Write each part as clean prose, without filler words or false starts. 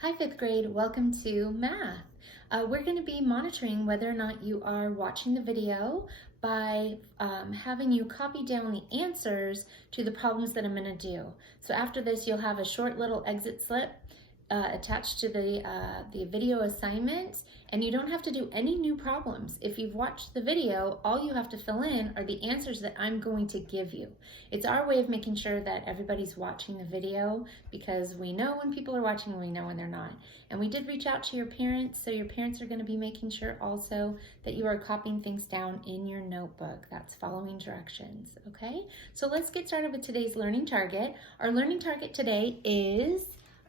Hi, fifth grade. Welcome to math. We're going to be monitoring whether or not you are watching the video by having you copy down the answers to the problems that I'm going to do. So after this, you'll have a short little exit slip attached to the video assignment, and you don't have to do any new problems. If you've watched the video, all you have to fill in are the answers that I'm going to give you. It's our way of making sure that everybody's watching the video, because we know when people are watching and we know when they're not. And we did reach out to your parents, so your parents are going to be making sure also that you are copying things down in your notebook. That's following directions, okay? So let's get started with today's learning target. Our learning target today is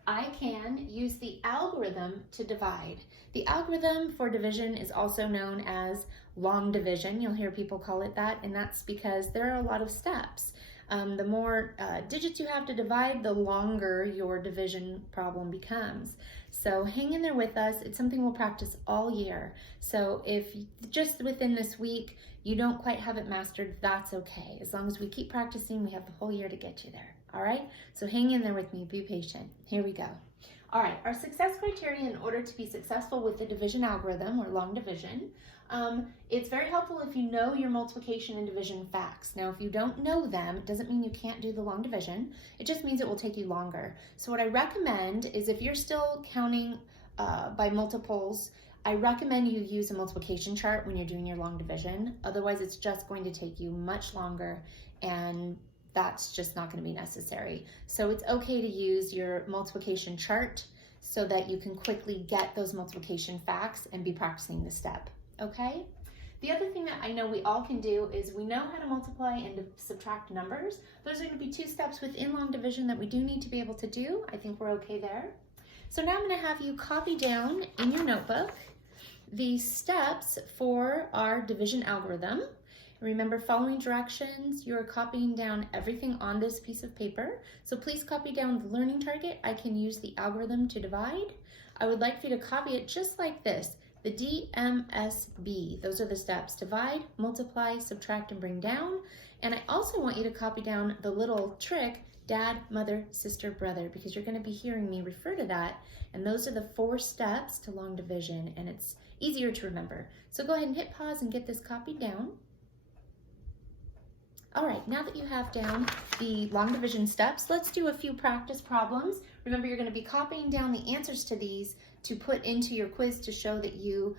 I can use the algorithm to divide. The algorithm for division is also known as long division. You'll hear people call it that, and that's because there are a lot of steps. The more digits you have to divide, the longer your division problem becomes. So hang in there with us. It's something we'll practice all year. So if just within this week you don't quite have it mastered, that's okay. As long as we keep practicing, we have the whole year to get you there. All right, so hang in there with me, be patient. Here we go. All right, our success criteria in order to be successful with the division algorithm or long division, it's very helpful if you know your multiplication and division facts. Now, if you don't know them, it doesn't mean you can't do the long division. It just means it will take you longer. So what I recommend is if you're still counting by multiples, I recommend you use a multiplication chart when you're doing your long division. Otherwise, it's just going to take you much longer, and that's just not going to be necessary. So it's okay to use your multiplication chart so that you can quickly get those multiplication facts and be practicing the step, okay? The other thing that I know we all can do is we know how to multiply and to subtract numbers. Those are going to be two steps within long division that we do need to be able to do. I think we're okay there. So now I'm going to have you copy down in your notebook the steps for our division algorithm. Remember, following directions, you're copying down everything on this piece of paper. So please copy down the learning target. I can use the algorithm to divide. I would like for you to copy it just like this, the DMSB. Those are the steps: divide, multiply, subtract, and bring down. And I also want you to copy down the little trick, dad, mother, sister, brother, because you're going to be hearing me refer to that. And those are the 4 steps to long division, and it's easier to remember. So go ahead and hit pause and get this copied down. All right, now that you have down the long division steps, let's do a few practice problems. Remember, you're going to be copying down the answers to these to put into your quiz to show that you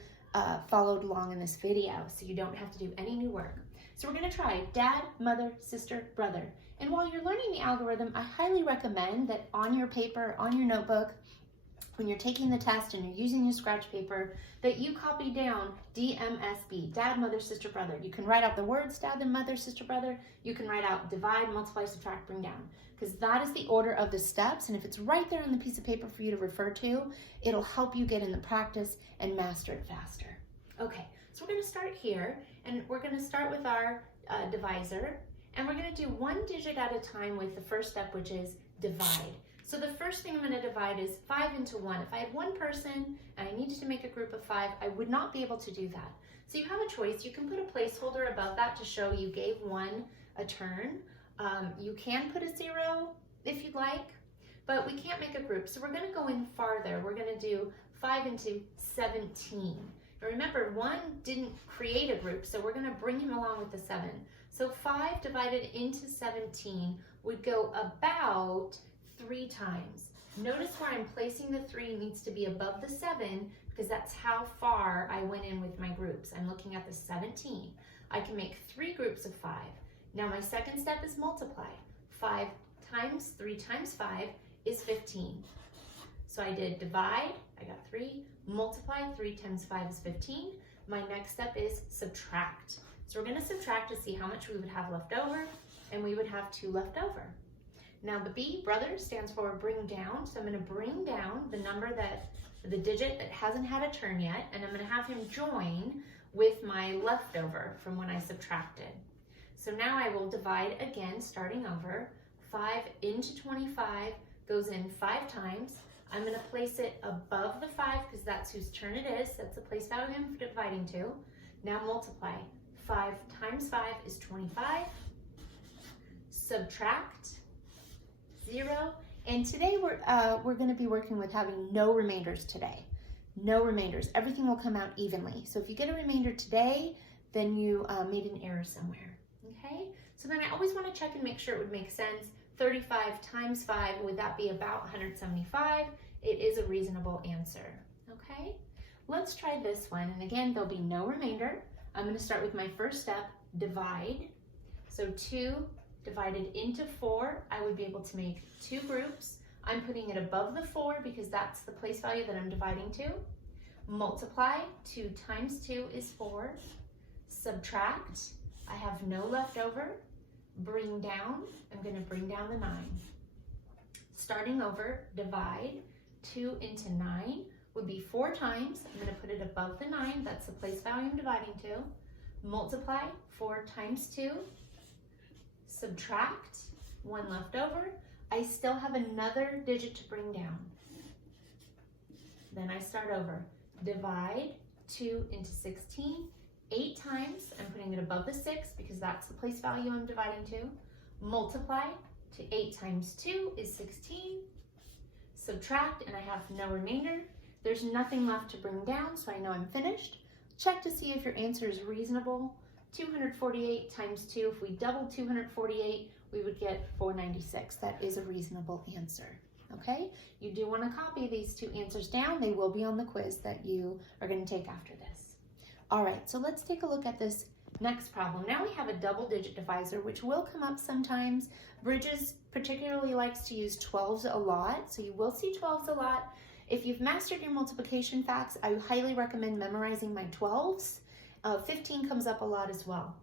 followed along in this video, so you don't have to do any new work. So we're going to try dad, mother, sister, brother. And while you're learning the algorithm, I highly recommend that on your paper, on your notebook, when you're taking the test and you're using your scratch paper, that you copy down DMSB, dad, mother, sister, brother. You can write out the words dad and mother, sister, brother. You can write out divide, multiply, subtract, bring down, because that is the order of the steps. And if it's right there on the piece of paper for you to refer to, it'll help you get in the practice and master it faster. Okay, so we're going to start here, and we're going to start with our divisor, and we're going to do 1 digit at a time with the first step, which is divide. So the first thing I'm going to divide is 5 into 1. If I had one person and I needed to make a group of 5, I would not be able to do that. So you have a choice. You can put a placeholder above that to show you gave 1 a turn. You can put a 0 if you'd like, but we can't make a group. So we're going to go in farther. We're going to do 5 into 17. But remember, 1 didn't create a group, so we're going to bring him along with the 7. So 5 divided into 17 would go about 3 times. Notice where I'm placing the 3 needs to be above the 7, because that's how far I went in with my groups. I'm looking at the 17. I can make 3 groups of 5. Now my second step is multiply. 5 times 3 times 5 is 15. So I did divide, I got 3, multiply, 3 times 5 is 15. My next step is subtract. So we're going to subtract to see how much we would have left over, and we would have 2 left over. Now the B, brother, stands for bring down. So I'm going to bring down the digit that hasn't had a turn yet, and I'm going to have him join with my leftover from when I subtracted. So now I will divide again, starting over. 5 into 25 goes in 5 times. I'm going to place it above the 5 because that's whose turn it is. That's the place value I'm dividing to. Now multiply. 5 times 5 is 25. Subtract 0, And today we're going to be working with having no remainders today. No remainders. Everything will come out evenly. So if you get a remainder today, then you made an error somewhere. Okay? So then I always want to check and make sure it would make sense. 35 times 5, would that be about 175? It is a reasonable answer. Okay? Let's try this one. And again, there'll be no remainder. I'm going to start with my first step, divide. So 2 divided into 4, I would be able to make 2 groups. I'm putting it above the 4 because that's the place value that I'm dividing to. Multiply, 2 times 2 is 4. Subtract, I have no left over. Bring down, I'm going to bring down the 9. Starting over, divide, 2 into 9 would be 4 times. I'm going to put it above the 9, that's the place value I'm dividing to. Multiply, 4 times 2. Subtract, 1 left over. I still have another digit to bring down. Then I start over. Divide, 2 into 16. 8 times, I'm putting it above the 6 because that's the place value I'm dividing to. Multiply, to 8 times 2 is 16. Subtract, and I have no remainder. There's nothing left to bring down, so I know I'm finished. Check to see if your answer is reasonable. 248 times 2, if we double 248, we would get 496. That is a reasonable answer. Okay? You do want to copy these 2 answers down. They will be on the quiz that you are going to take after this. All right, so let's take a look at this next problem. Now we have a double-digit divisor, which will come up sometimes. Bridges particularly likes to use 12s a lot, so you will see 12s a lot. If you've mastered your multiplication facts, I highly recommend memorizing my 12s. 15 comes up a lot as well.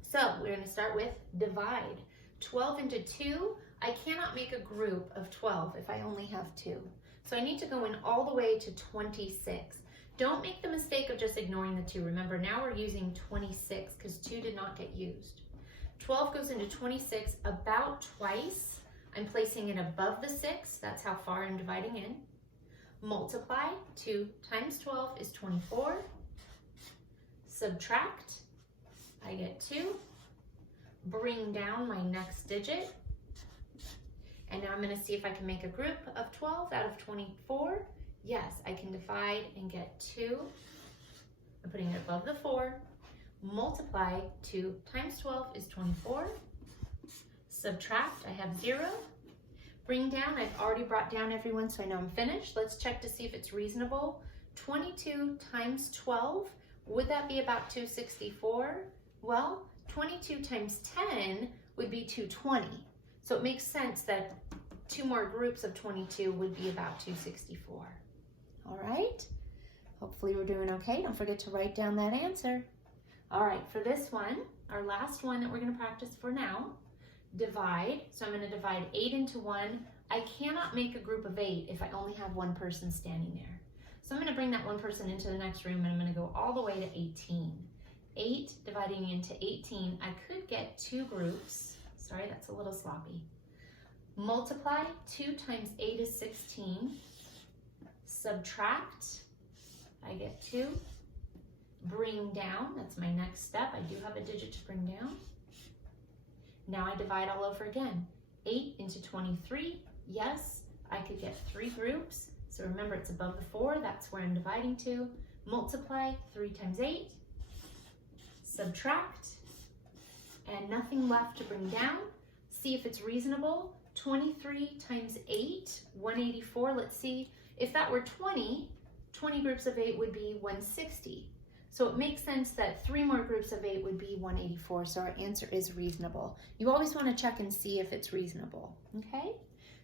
So we're going to start with divide. 12 into 2, I cannot make a group of 12 if I only have 2. So I need to go in all the way to 26. Don't make the mistake of just ignoring the 2. Remember, now we're using 26 because 2 did not get used. 12 goes into 26 about twice. I'm placing it above the 6. That's how far I'm dividing in. Multiply, 2 times 12 is 24. Subtract, I get 2. Bring down my next digit. And now I'm going to see if I can make a group of 12 out of 24. Yes, I can divide and get 2. I'm putting it above the 4. Multiply, 2 times 12 is 24. Subtract, I have 0. Bring down, I've already brought down everyone, so I know I'm finished. Let's check to see if it's reasonable. 22 times 12, would that be about 264? Well, 22 times 10 would be 220. So it makes sense that 2 more groups of 22 would be about 264. All right, hopefully we're doing okay. Don't forget to write down that answer. All right, for this one, our last one that we're going to practice for now, divide. So I'm going to divide 8 into 1. I cannot make a group of 8 if I only have one person standing there. So I'm going to bring that one person into the next room and I'm going to go all the way to 18. 8 dividing into 18, I could get 2 groups. Sorry, that's a little sloppy. Multiply, 2 times 8 is 16. Subtract, I get 2. Bring down, that's my next step. I do have a digit to bring down. Now I divide all over again. 8 into 23, yes, I could get 3 groups. So remember, it's above the 4, that's where I'm dividing to. Multiply, 3 times 8. Subtract, and nothing left to bring down. See if it's reasonable. 23 times 8, 184. Let's see. If that were 20 groups of 8 would be 160. So it makes sense that 3 more groups of 8 would be 184. So our answer is reasonable. You always want to check and see if it's reasonable. Okay?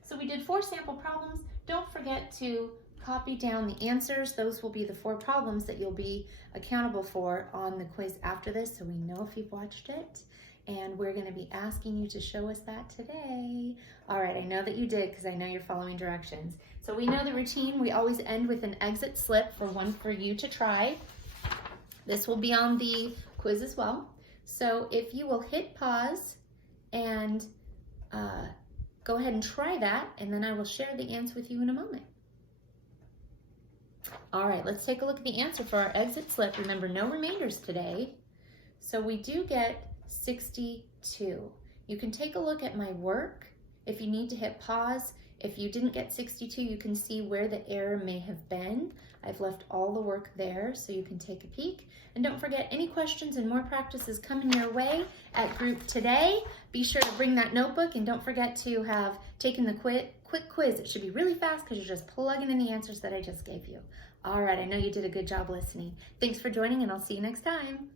So we did 4 sample problems. Don't forget to copy down the answers. Those will be the 4 problems that you'll be accountable for on the quiz after this, so we know if you've watched it. And we're going to be asking you to show us that today. All right, I know that you did because I know you're following directions. So we know the routine. We always end with an exit slip for one for you to try. This will be on the quiz as well. So if you will hit pause and go ahead and try that, and then I will share the answer with you in a moment. All right, let's take a look at the answer for our exit slip. Remember, no remainders today. So we do get 62. You can take a look at my work. If you need to hit pause, If you didn't get 62, you can see where the error may have been. I've left all the work there so you can take a peek. And don't forget, any questions and more practices coming your way at group today. Be sure to bring that notebook, and don't forget to have taken the quick quiz. It should be really fast because you're just plugging in the answers that I just gave you. All right, I know you did a good job listening. Thanks for joining, and I'll see you next time.